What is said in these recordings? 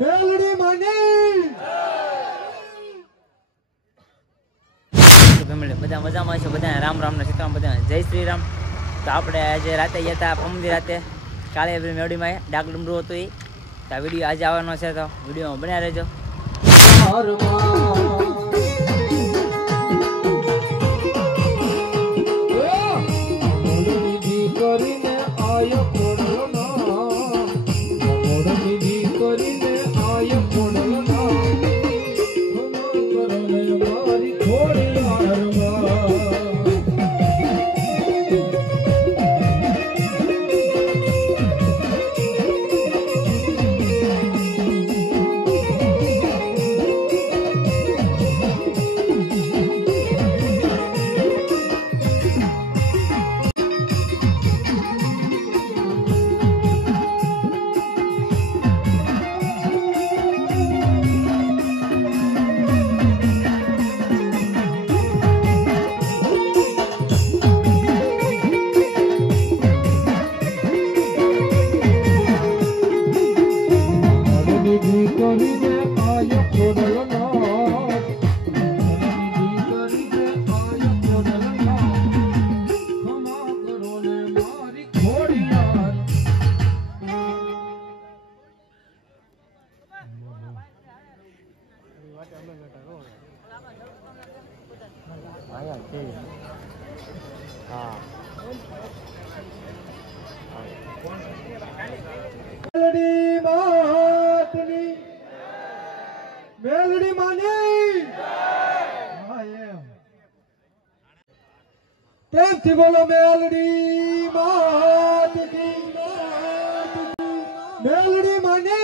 મેલડી માની બધા મજામાં છે, બધા રામ રામ ને સીતારામ, બધા જય શ્રી રામ. તો આપણે આજે રાતે ગયા હતા પમદી રાતે, કાલે મેવડીમાં ડાક ડુમરું હતું એ. તો આ વિડીયો આજે આવવાનો છે, તો વિડીયોમાં બન્યા રહેજો. મેલડી માતની મેલડી માની પ્રેમથી બોલો મેલડી માતની મેલડી માની.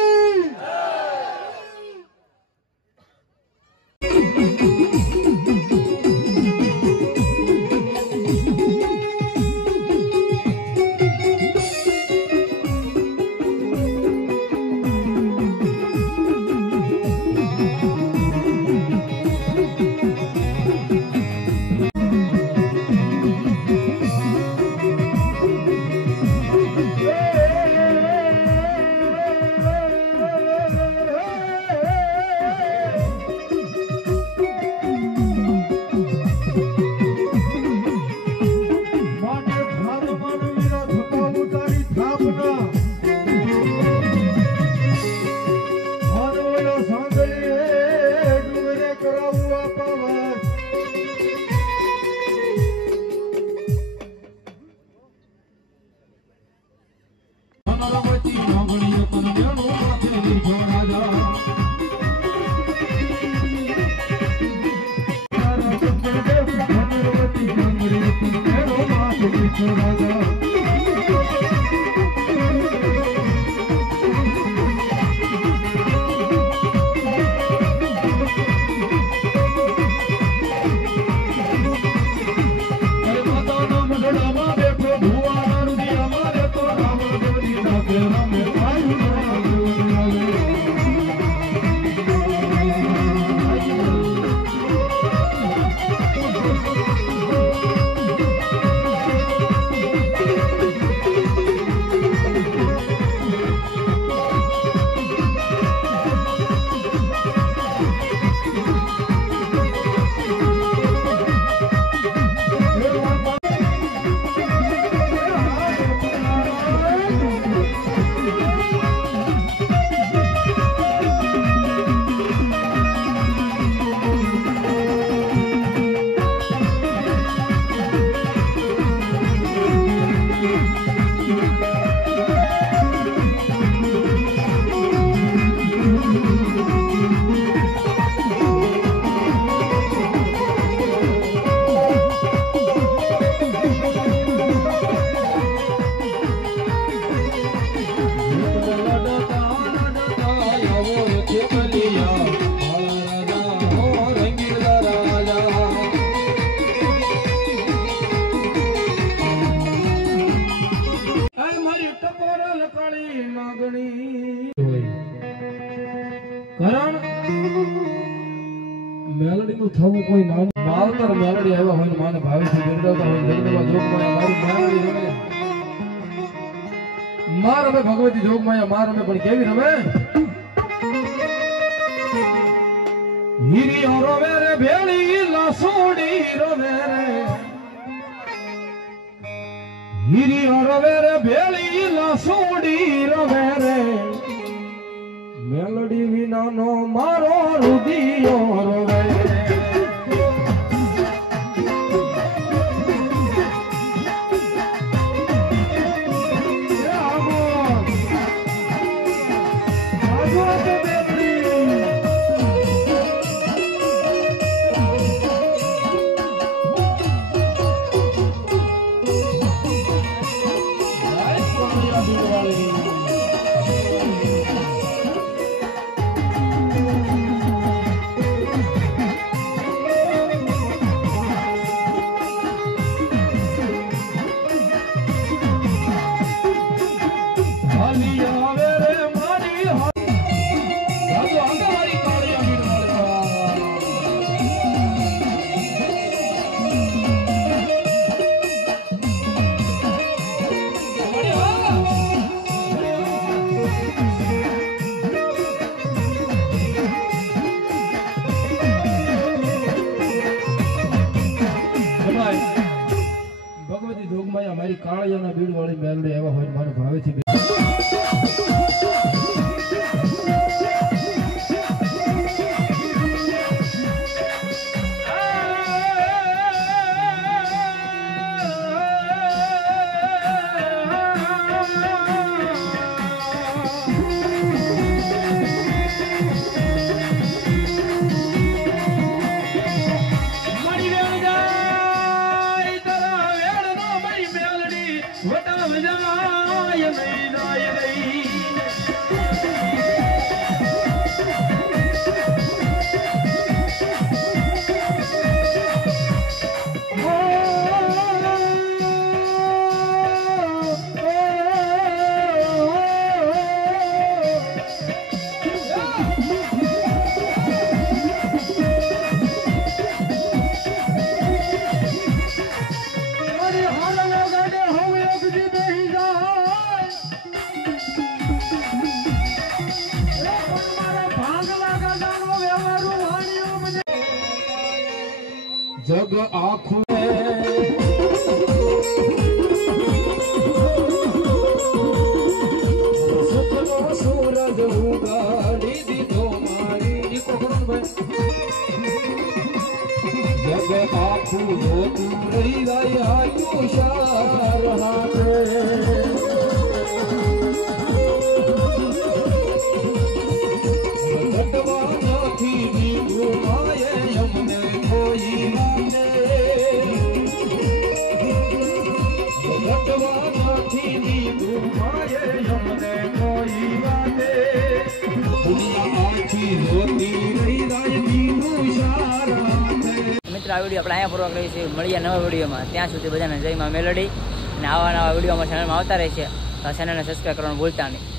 મેલડી નું થવું કોઈ નાનું માવતર મેલડી આવ્યા હોય ને માને ભાવેથી બિરદાવતા હોય જગદંબા જોગમાયા મારું મેલડી રમે માર રમે ભગવતી જોગમાયા માર રમે પણ કેવી રમે ભેળી લાસોડી રવે રે હીરી રવે રે ભેળી લાસોડી રવે રે મેલડી વિનાનો મારો રુદિયો રવે ભગવતી જોગમાયા મારી કાળિયાના બીડ વાળી મેલડી એવા હોય મારો ભાવેથી જગ આખું સુખનો સૂરજ ઉગાડી દીધો મારી જગ આખું જોતું રહી ગયા તુષાર હાથે ઘટવાથી દીધું માએ અમને કોઈ મિત્રો આ વિડીયો આપણે અહીંયા પૂરો કરીએ છીએ. મળીએ નવા વિડીયોમાં. ત્યાં સુધી બધાને જય માં મેલોડી અને આવા નવા વિડીયોમાં ચેનલમાં આવતા રહેશે. તો ચેનલને સબસ્ક્રાઈબ કરવાનું ભૂલતા નહીં.